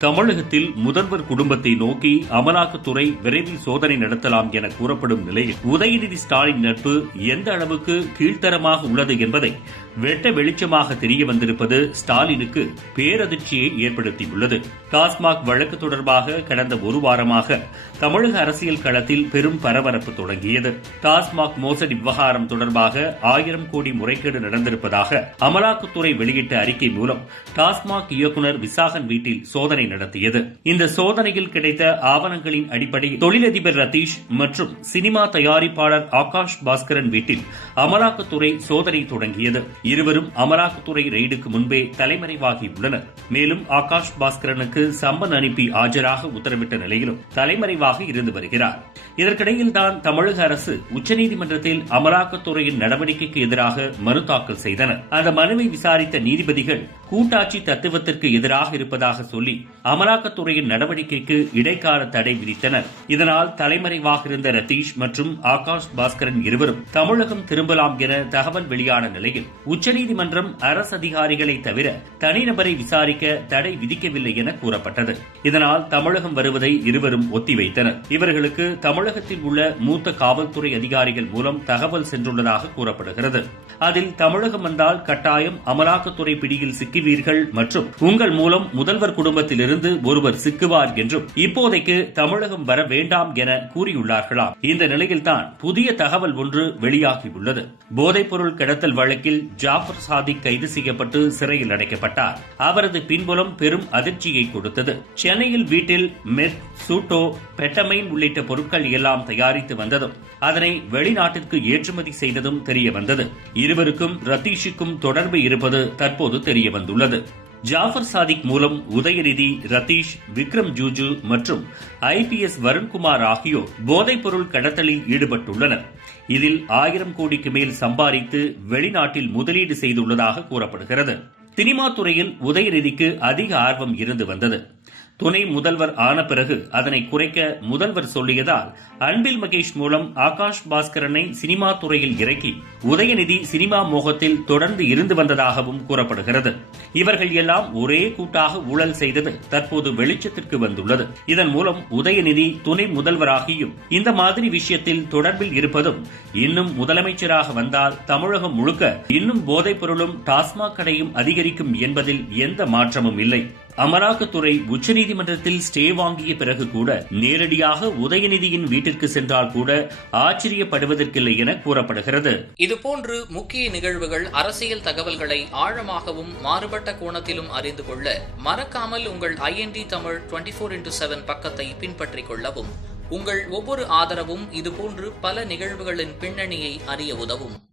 தமிழகத்தில் முதல்வர் குடும்பத்தை நோக்கி அமலாக்கத்துறை விரைவில் சோதனை நடத்தலாம் என கூறப்படும் நிலையில் உதயநிதி ஸ்டாலின் நட்பு எந்த அளவுக்கு கீழ்த்தரமாக உள்ளது என்பதை வெட்ட வெளிச்சமாக தெரிய வந்திருப்பது ஸ்டாலினுக்கு பேரதிர்ச்சியை ஏற்படுத்தியுள்ளது. டாஸ்மாக் வழக்கு தொடர்பாக கடந்த ஒரு வாரமாக தமிழக அரசியல் களத்தில் பெரும் பரபரப்பு தொடங்கியது. டாஸ்மாக் மோசடி விவகாரம் தொடர்பாக ஆயிரம் கோடி முறைகேடு நடந்திருப்பதாக அமலாக்கத்துறை வெளியிட்ட அறிக்கை மூலம் டாஸ்மாக் இயக்குநர் விசாகன் வீட்டில் சோதனை நடத்தியது. இந்த சோதனையில் கிடைத்த ஆவணங்களின் அடிப்படையில் தொழிலதிபர் ரதீஷ் மற்றும் சினிமா தயாரிப்பாளர் ஆகாஷ் பாஸ்கரன் வீட்டில் அமலாக்கத்துறை சோதனை தொடங்கியது. இருவரும் அமலாக்கத்துறை ரெய்டுக்கு முன்பே தலைமறைவாகியுள்ளனர். மேலும் ஆகாஷ் பாஸ்கரனுக்கு சம்மன் அனுப்பி ஆஜராக உத்தரவிட்ட நிலையிலும் தலைமறைவாக இருந்து வருகிறார். இதற்கிடையில்தான் தமிழக அரசு உச்சநீதிமன்றத்தில் அமலாக்கத்துறையின் நடவடிக்கைக்கு எதிராக மனு தாக்கல் செய்தனர். அந்த மனுவை விசாரித்த நீதிபதிகள் கூட்டாட்சி தத்துவத்திற்கு எதிராக இருப்பதாக சொல்லி அமலாக்கத்துறையின் நடவடிக்கைக்கு இடைக்கால தடை விதித்தனர். இதனால் தலைமறைவாக இருந்த ரதீஷ் மற்றும் ஆகாஷ் பாஸ்கரன் இருவரும் தமிழகம் திரும்பலாம் என தகவல் வெளியான நிலையில் உச்சநீதிமன்றம் அரசு அதிகாரிகளை தவிர தனிநபரை விசாரிக்க தடை விதிக்கவில்லை என கூறப்பட்டது. இதனால் தமிழகம் வருவதை இருவரும் ஒத்திவைத்தனர். இவர்களுக்கு தமிழகத்தில் உள்ள மூத்த காவல்துறை அதிகாரிகள் மூலம் தகவல் சென்றுள்ளதாக கூறப்படுகிறது. அதில் தமிழகம் வந்தால் கட்டாயம் அமலாக்கத்துறை பிடியில் சிக்குவீர்கள் மற்றும் உங்கள் மூலம் முதல்வர் குடும்பத்திலிருந்து ஒருவர் சிக்குவார் என்றும் இப்போதைக்கு தமிழகம் வர வேண்டாம் என கூறியுள்ளார்களாம். இந்த நிலையில்தான் புதிய தகவல் ஒன்று வெளியாகியுள்ளது. போதைப்பொருள் கடத்தல் வழக்கில் ஜாஃபர் சாதிக் கைது செய்யப்பட்டு சிறையில் அடைக்கப்பட்டார். அவரது பின்புலம் பெரும் அதிர்ச்சியை கொடுத்தது. சென்னையில் வீட்டில் மெத் சூட்டோ பெட்டமைன் உள்ளிட்ட பொருட்கள் எல்லாம் தயாரித்து வந்ததும் அதனை வெளிநாட்டிற்கு ஏற்றுமதி செய்ததும் தெரிய வந்தது இருவருக்கும் ரத்தீஷுக்கும் தொடர்பு இருப்பது தற்போது தெரிய வந்துள்ளது ஜாஃபர் சாதிக் மூலம் உதயநிதி ரதீஷ் விக்ரம் ஜூஜு மற்றும் ஐபிஎஸ் வருண்குமார் ஆகியோர் போதைப்பொருள் கடத்தலில் ஈடுபட்டுள்ளனர். இதில் ஆயிரம் கோடிக்கு மேல் சம்பாதித்து வெளிநாட்டில் முதலீடு செய்துள்ளதாக கூறப்படுகிறது. சினிமா துறையில் உதயநிதிக்கு அதிக ஆர்வம் இருந்து வந்தது. துணை முதல்வர் ஆன பிறகு அதனை குறைக்க முதல்வர் சொல்லியதால் அன்பில் மகேஷ் மூலம் ஆகாஷ் பாஸ்கரனை சினிமா துறையில் இறக்கி உதயநிதி சினிமா மோகத்தில் தொடர்ந்து இருந்து வந்ததாகவும் கூறப்படுகிறது. இவர்கள் எல்லாம் ஒரே கூட்டாக ஊழல் செய்தது தற்போது வெளிச்சத்திற்கு வந்துள்ளது. இதன் மூலம் உதயநிதி துணை முதல்வராகியும் இந்த மாதிரி விஷயத்தில் தொடர்பில் இருப்பதும் இன்னும் முதலமைச்சராக வந்தால் தமிழகம் முழுக்க இன்னும் போதைப் பொருளும் டாஸ்மாக் கடையும் அதிகரிக்கும் என்பதில் எந்த மாற்றமும் இல்லை. அமலாக்கத்துறை உச்சநீதிமன்றத்தில் ஸ்டே வாங்கிய பிறகு கூட நேரடியாக உதயநிதியின் வீட்டிற்கு சென்றால் கூட ஆச்சரியப்படுவதற்கில்லை என கூறப்படுகிறது. இதுபோன்று முக்கிய நிகழ்வுகள் அரசியல் தகவல்களை ஆழமாகவும் மாறுபட்ட கோணத்திலும் அறிந்து கொள்ள மறக்காமல் உங்கள் IND Tamil twenty four into seven பக்கத்தை பின்பற்றிக் கொள்ளவும். உங்கள் ஒவ்வொரு ஆதரவும் இதுபோன்று பல நிகழ்வுகளின் பின்னணியை அறிய உதவும்.